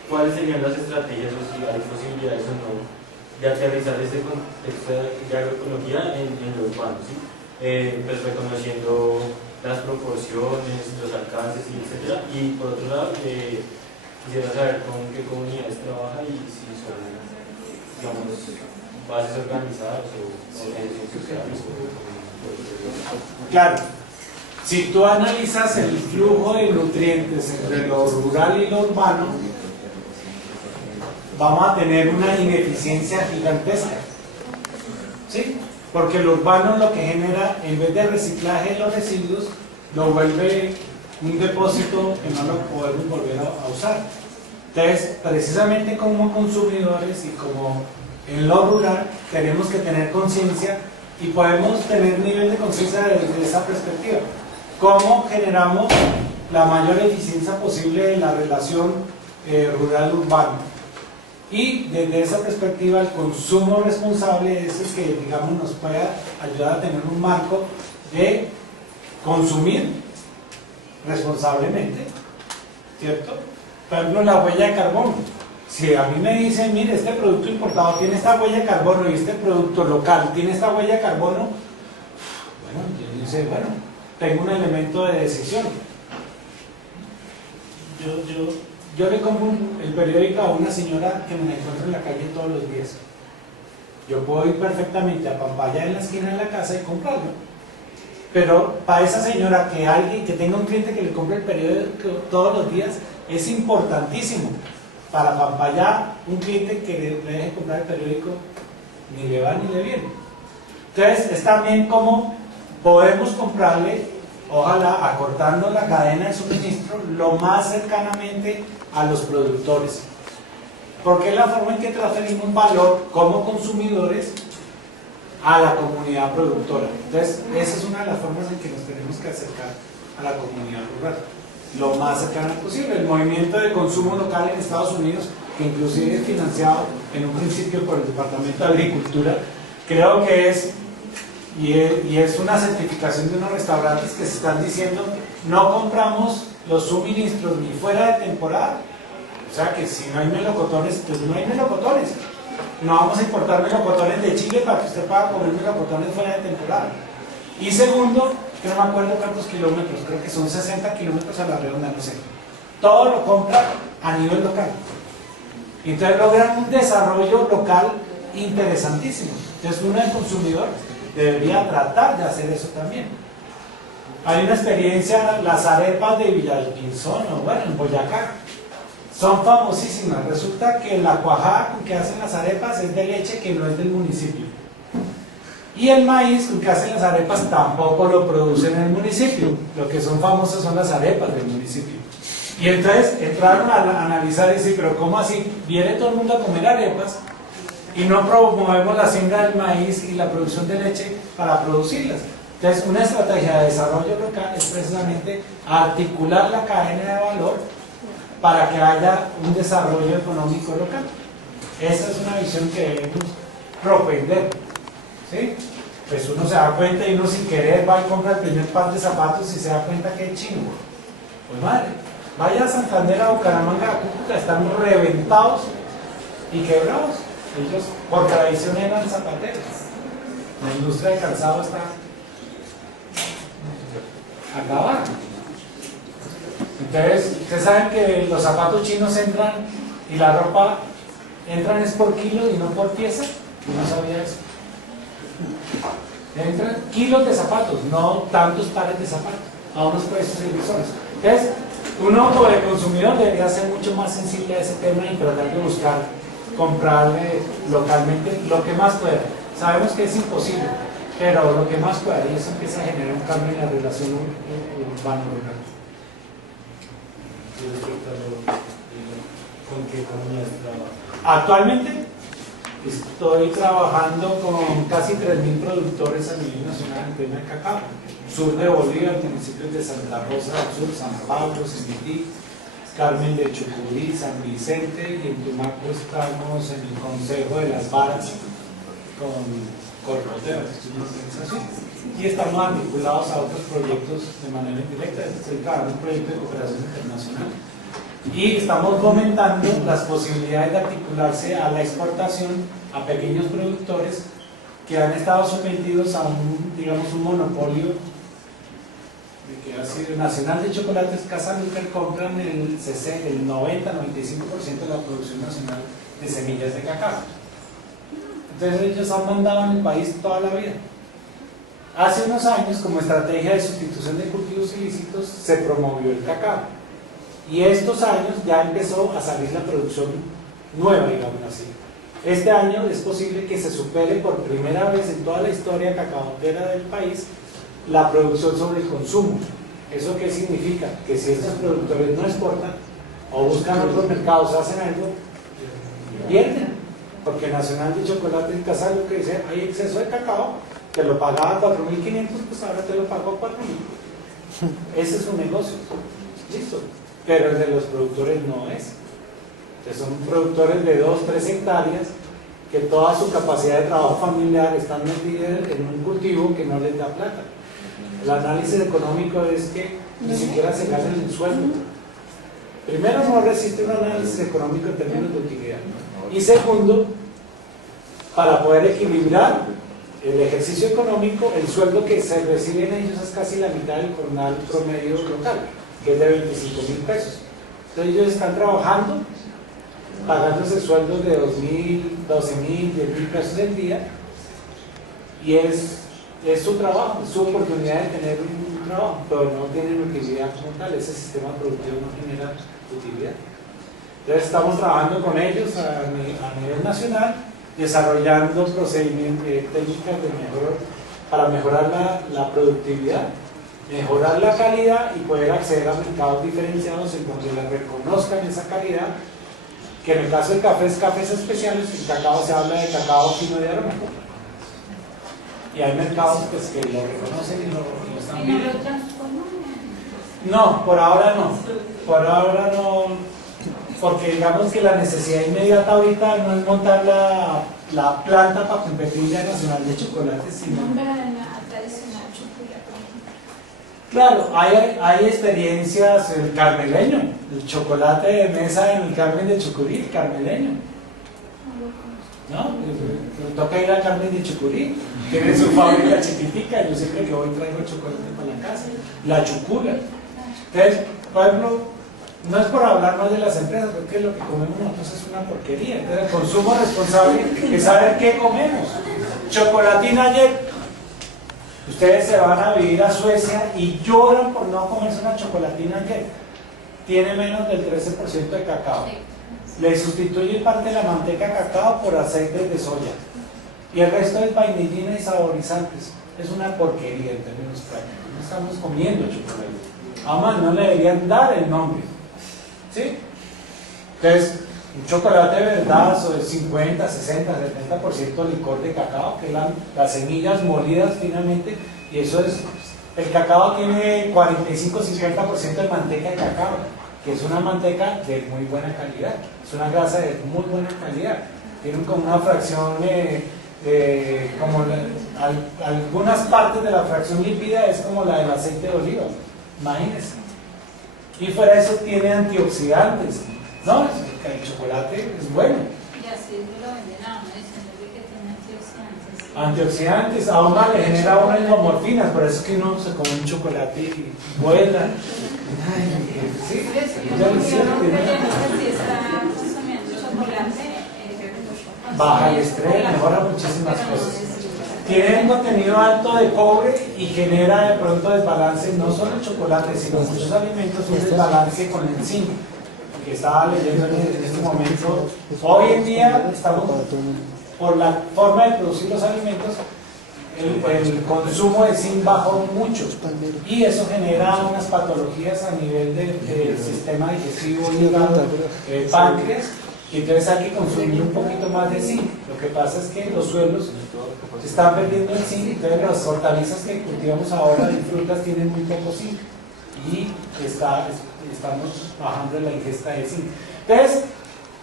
¿cuáles serían las estrategias o si hay posibilidades o no de aterrizar ese contexto de agroecología en lo urbano, ¿sí? Pues reconociendo las proporciones, los alcances, etc. Y por otro lado, quisiera saber con qué comunidades trabaja y si son, digamos, bases organizadas o organizaciones sociales. Claro, si tú analizas el flujo de nutrientes entre lo rural y lo urbano, vamos a tener una ineficiencia gigantesca. ¿Sí? Porque lo urbano lo que genera, en vez de reciclaje de los residuos, lo vuelve un depósito que no lo podemos volver a usar. Entonces, precisamente como consumidores y como en lo rural, tenemos que tener conciencia y podemos tener nivel de conciencia desde esa perspectiva. ¿Cómo generamos la mayor eficiencia posible de la relación rural-urbano? Y desde esa perspectiva, el consumo responsable es el que, digamos, nos puede ayudar a tener un marco de consumir responsablemente, ¿cierto? Por ejemplo, la huella de carbono. Si a mí me dicen, mire, este producto importado tiene esta huella de carbono y este producto local tiene esta huella de carbono, bueno, yo dice, bueno, tengo un elemento de decisión. Yo le compro el periódico a una señora que me la encuentro en la calle todos los días. Yo puedo ir perfectamente a Pampaya en la esquina de la casa y comprarlo. Pero para esa señora, que alguien que tenga un cliente que le compre el periódico todos los días, es importantísimo. Para Pampaya, un cliente que le deje comprar el periódico ni le va ni le viene. Entonces, es también como podemos comprarle, ojalá acortando la cadena de suministro lo más cercanamente a los productores, porque es la forma en que transferimos valor como consumidores a la comunidad productora. Entonces, esa es una de las formas en que nos tenemos que acercar a la comunidad rural, lo más cercano posible. El movimiento de consumo local en Estados Unidos, que inclusive es financiado en un principio por el Departamento de Agricultura, creo que es una certificación de unos restaurantes que se están diciendo: no compramos los suministros ni fuera de temporada. O sea que si no hay melocotones, pues no hay melocotones. No vamos a importar melocotones de Chile para que usted pueda comer melocotones fuera de temporada. Y segundo, que no me acuerdo cuántos kilómetros, creo que son 60 kilómetros a la redonda, no sé. Todo lo compra a nivel local. Y entonces logran un desarrollo local interesantísimo. Entonces uno, el consumidor, debería tratar de hacer eso también. Hay una experiencia, las arepas de Villalpinzón, o bueno, en Boyacá, son famosísimas. Resulta que la cuajada con que hacen las arepas es de leche que no es del municipio. Y el maíz con que hacen las arepas tampoco lo producen en el municipio. Lo que son famosas son las arepas del municipio. Y entonces entraron a analizar y decir, pero ¿cómo así? Viene todo el mundo a comer arepas y no promovemos la siembra del maíz y la producción de leche para producirlas. Entonces, una estrategia de desarrollo local es precisamente articular la cadena de valor para que haya un desarrollo económico local. Esa es una visión que debemos propender, ¿sí? Pues uno se da cuenta y uno sin querer va y compra el primer par de zapatos y se da cuenta que es chingo. Pues madre, vaya a Santander, a Bucaramanga, a Cúcuta, están reventados y quebrados. Ellos por tradición eran zapateros. La industria de calzado está acabada. Entonces, ustedes saben que los zapatos chinos entran y la ropa entran es por kilo y no por pieza. Yo no sabía eso. Entran kilos de zapatos, no tantos pares de zapatos, a unos precios irrisorios. Entonces, uno como el consumidor debería ser mucho más sensible a ese tema y tratar de buscar comprarle localmente lo que más pueda. Sabemos que es imposible, pero lo que más pueda, y eso empieza a generar un cambio en la relación urbano-rural. ¿Con qué economías trabajas? Actualmente estoy trabajando con casi 3.000 productores a nivel nacional en tema de cacao. Sur de Bolívar, municipios de Santa Rosa del Sur, San Pablo, Simití, Carmen de Chucurí, San Vicente, y en Tumaco estamos en el Consejo de las Varas con Corrotera, que es una organización, y estamos articulados a otros proyectos de manera indirecta. Estoy trabajando en un proyecto de cooperación internacional y estamos fomentando las posibilidades de articularse a la exportación a pequeños productores que han estado sometidos a un, digamos, un monopolio que ha sido Nacional de Chocolates. Casalucar compran el 90-95% de la producción nacional de semillas de cacao. Entonces ellos han mandado en el país toda la vida. Hace unos años, como estrategia de sustitución de cultivos ilícitos, se promovió el cacao. Y estos años ya empezó a salir la producción nueva, digamos así. Este año es posible que se supere por primera vez en toda la historia cacaotera del país la producción sobre el consumo. ¿Eso qué significa? Que si estos productores no exportan o buscan otros mercados, hacen algo, pierden. Porque Nacional de Chocolate en Casa lo que dice, hay exceso de cacao, te lo pagaba 4.500, pues ahora te lo pago 4.000. Ese es un negocio, listo. Pero el de los productores no es. Que son productores de 2, 3 hectáreas que toda su capacidad de trabajo familiar están metidas en un cultivo que no les da plata. El análisis económico es que ni siquiera se ganan el sueldo. Primero, no resiste un análisis económico en términos de utilidad. Y segundo, para poder equilibrar el ejercicio económico, el sueldo que se recibe en ellos es casi la mitad del jornal promedio local, que es de 25.000 pesos. Entonces ellos están trabajando, pagándose sueldos de 2.000, 12.000, 10.000 pesos al día, y es su trabajo, es su oportunidad de tener un trabajo, pero no tienen utilidad como tal. Ese sistema productivo no genera utilidad. Entonces estamos trabajando con ellos a nivel nacional, desarrollando procedimientos, técnicas para mejorar la productividad, mejorar la calidad y poder acceder a mercados diferenciados en donde le reconozcan esa calidad, que en el caso del café es cafés especiales, en cacao se habla de cacao fino de aroma. Y hay mercados pues, que lo reconocen y lo están viendo. No, por ahora no. Por ahora no, porque digamos que la necesidad inmediata ahorita no es montar la planta para competir ya nacional de chocolate, sino... Claro, hay experiencias, el carmeleño, el chocolate de mesa en el Carmen de Chucurí, el carmeleño. ¿No? Me toca ir al Carmen de Chucurí, tiene su fábrica chiquitica, yo siempre que voy traigo chocolate para la casa, la chucula. Entonces, por ejemplo, no es por hablar más de las empresas, porque lo que comemos nosotros es una porquería. Entonces, el consumo responsable es saber qué comemos. Chocolatina ayer. Ustedes se van a vivir a Suecia y lloran por no comerse una chocolatina ayer. Tiene menos del 13% de cacao. Le sustituye parte de la manteca de cacao por aceite de soya. Y el resto es vainillina y saborizantes. Es una porquería en términos prácticos. No estamos comiendo chocolate. Además, no le deberían dar el nombre. ¿Sí? Entonces, un chocolate de verdad de 50, 60, 70% licor de cacao, que es las semillas molidas finamente, y eso es, el cacao tiene 45-50% de manteca de cacao, que es una manteca de muy buena calidad, es una grasa de muy buena calidad, tiene como una fracción, algunas partes de la fracción lípida es como la del aceite de oliva, imagínense, y fuera de eso tiene antioxidantes. No, el chocolate es bueno. Y así lo venden a uno diciendo que tiene antioxidantes. Antioxidantes, a uno le genera una endorfinas, por eso es que uno se come un chocolate y vuela. Ay, sí, baja el estrés, mejora muchísimas cosas. Tiene un contenido alto de cobre y genera de pronto desbalance, no solo el chocolate, sino muchos alimentos, un desbalance con el zinc. Que estaba leyendo en este momento, hoy en día estamos, por la forma de producir los alimentos, el consumo de zinc bajó mucho y eso genera unas patologías a nivel del sistema digestivo, hígado, páncreas, y entonces hay que consumir un poquito más de zinc. Lo que pasa es que los suelos están perdiendo el zinc, entonces las hortalizas que cultivamos ahora de frutas tienen muy poco zinc y estamos bajando la ingesta de zinc. Entonces,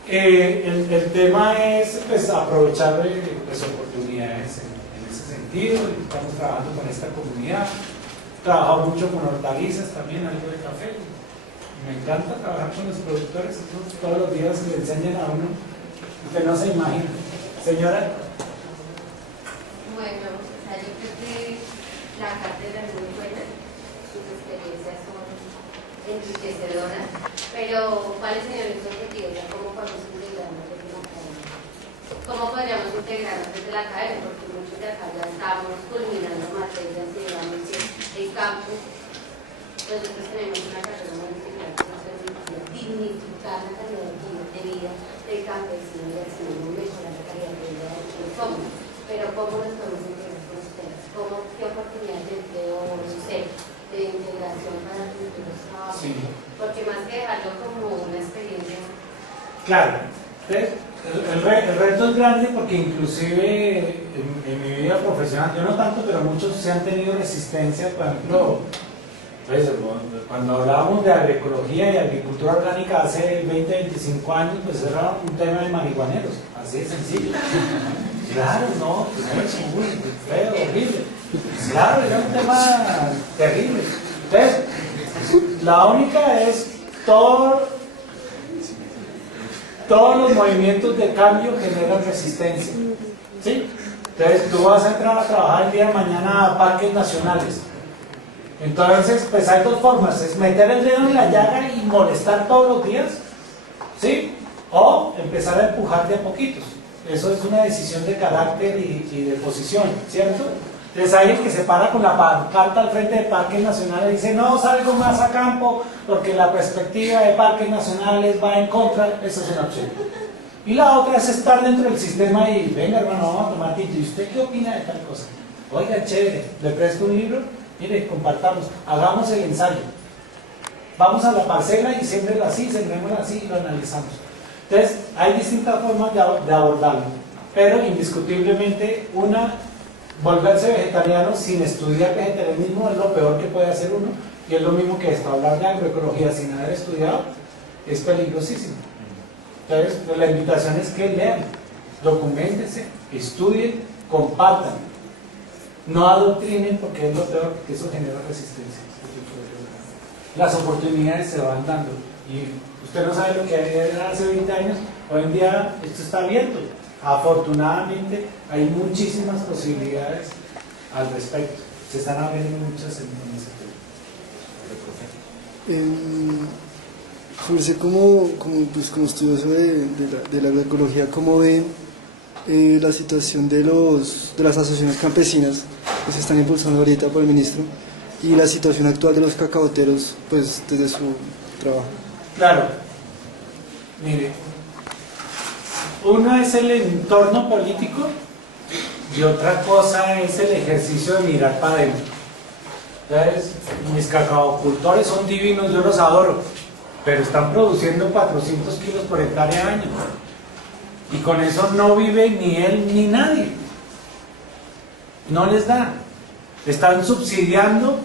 el tema es pues, aprovechar pues, oportunidades en ese sentido. Estamos trabajando con esta comunidad, trabajado mucho con hortalizas también, algo de café. Me encanta trabajar con los productores, todos los días le enseñan a uno, usted no se imagina. Señora. Bueno, yo creo que la cátedra es muy buena, sus experiencias son enriquecedoras, pero ¿cuáles serían los objetivos? ¿Cómo podemos integrarnos desde la academia? ¿Cómo podríamos integrarnos desde la academia? Porque muchos de acá ya estamos culminando materias, digamos, el campus. Nosotros tenemos una carrera muy integral que nos permite dignificar la calidad de vida del campesino y asimismo mejorar la calidad de vida de los hombres. Pero ¿cómo nos podemos integrar con ustedes? ¿Qué oportunidades de empleo, no sé, de integración para los trabajos? Sí. Porque más que dejarlo como una experiencia. Claro, entonces, el reto es grande porque inclusive en mi vida profesional, yo no tanto, pero muchos se han tenido resistencia, por ejemplo, pues, cuando hablábamos de agroecología y agricultura orgánica hace 20, 25 años, pues era un tema de marihuaneros, así de sencillo. Claro, no, pues es muy feo, horrible. Claro, era un tema terrible. Entonces, la única es todos los movimientos de cambio generan resistencia, ¿sí? Entonces tú vas a entrar a trabajar el día de mañana a parques nacionales. Entonces, pues hay dos formas, es meter el dedo en la llaga y molestar todos los días, ¿sí? O empezar a empujar de a poquitos. Eso es una decisión de carácter y de posición, ¿cierto? Entonces hay el que se para con la pancarta al frente de parques nacionales y dice, no salgo más a campo porque la perspectiva de parques nacionales va en contra. Esa es una opción. Y la otra es estar dentro del sistema y, venga hermano, vamos a tomar tinto. ¿Y usted qué opina de tal cosa? Oiga, chévere, le presto un libro, mire, compartamos, hagamos el ensayo. Vamos a la parcela y siembrémosla así, sembrémosla así y lo analizamos. Entonces, hay distintas formas de abordarlo, pero indiscutiblemente volverse vegetariano sin estudiar vegetarianismo es lo peor que puede hacer uno, y es lo mismo que esto, hablar de agroecología sin haber estudiado es peligrosísimo. Entonces, pues, la invitación es que lean, documentense, estudien, compartan, no adoctrinen porque es lo peor, porque eso genera resistencia. Las oportunidades se van dando y usted no sabe lo que era hace 20 años, hoy en día esto está abierto. Afortunadamente hay muchísimas posibilidades al respecto, se están abriendo muchas en ese tema. Profesor, como estudioso de la agroecología, ¿cómo ve la situación de las asociaciones campesinas que se están impulsando ahorita por el ministro y la situación actual de los cacaoteros, pues desde su trabajo? Claro, mire, una es el entorno político y otra cosa es el ejercicio de mirar para adentro. Entonces, mis cacaocultores son divinos, yo los adoro, pero están produciendo 400 kilos por hectárea año y con eso no vive ni él ni nadie, no les da. Están subsidiando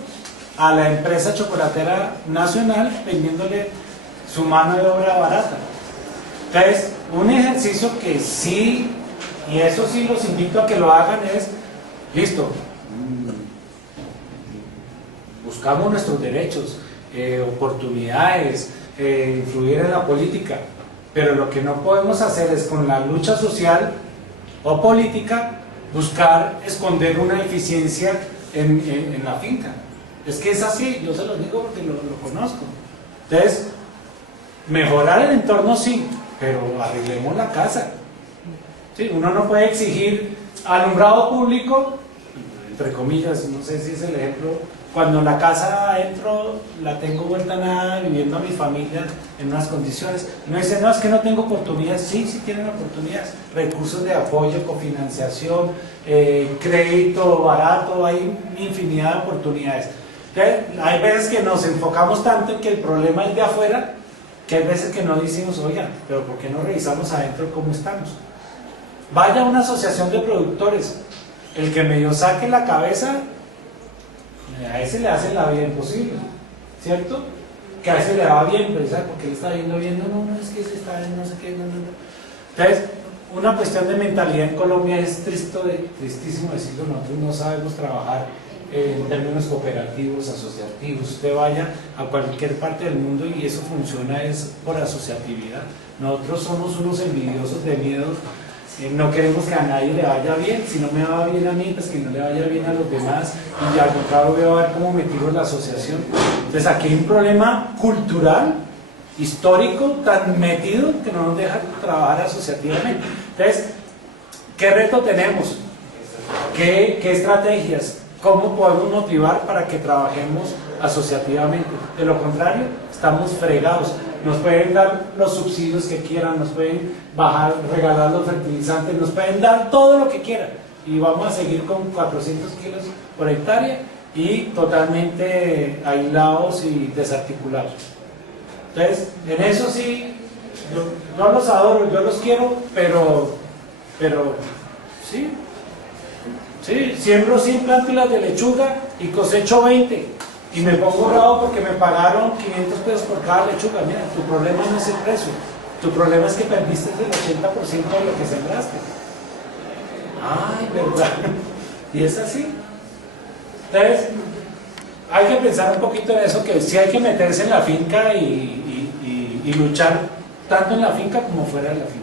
a la empresa chocolatera nacional vendiéndole su mano de obra barata. Entonces, un ejercicio que sí, y eso sí los invito a que lo hagan, es, listo, buscamos nuestros derechos, oportunidades, influir en la política, pero lo que no podemos hacer es con la lucha social o política buscar esconder una eficiencia en la finca. Es que es así, yo se lo digo porque lo conozco. Entonces, mejorar el entorno sí, pero arreglemos la casa. Sí, uno no puede exigir alumbrado público, entre comillas, no sé si es el ejemplo, cuando la casa adentro la tengo vuelta a nada, viviendo a mi familia en unas condiciones. No dice, no, es que no tengo oportunidades. Sí, sí tienen oportunidades, recursos de apoyo, cofinanciación, crédito barato, hay infinidad de oportunidades. Entonces, hay veces que nos enfocamos tanto en que el problema es de afuera, que hay veces que no decimos, oigan, pero ¿por qué no revisamos adentro cómo estamos? Vaya a una asociación de productores, el que medio saque la cabeza, a ese le hacen la vida imposible, ¿cierto? Que a ese le va bien, pero ¿sabe por qué le está viendo bien? No, es que se está viendo no sé qué, no. Entonces, una cuestión de mentalidad en Colombia es tristísimo decirlo, nosotros no sabemos trabajar en términos cooperativos, asociativos. Usted vaya a cualquier parte del mundo y eso funciona es por asociatividad. Nosotros somos unos envidiosos de miedo, no queremos que a nadie le vaya bien. Si no me va bien a mí, pues que no le vaya bien a los demás, y al contrario voy a ver cómo me tiro la asociación. Entonces aquí hay un problema cultural, histórico, tan metido que no nos deja trabajar asociativamente. Entonces, ¿qué reto tenemos? ¿Qué estrategias? ¿Cómo podemos motivar para que trabajemos asociativamente? De lo contrario, estamos fregados. nos pueden dar los subsidios que quieran, nos pueden bajar, regalar los fertilizantes, nos pueden dar todo lo que quieran y vamos a seguir con 400 kilos por hectárea y totalmente aislados y desarticulados. Entonces, en eso sí, yo los adoro, yo los quiero, pero sí, siembro 100 plántulas de lechuga y cosecho 20 y me pongo bravo porque me pagaron 500 pesos por cada lechuga. Mira, tu problema no es el precio, tu problema es que perdiste el 80% de lo que sembraste. Ay, verdad. Y es así. Entonces, hay que pensar un poquito en eso, que sí hay que meterse en la finca y luchar tanto en la finca como fuera de la finca.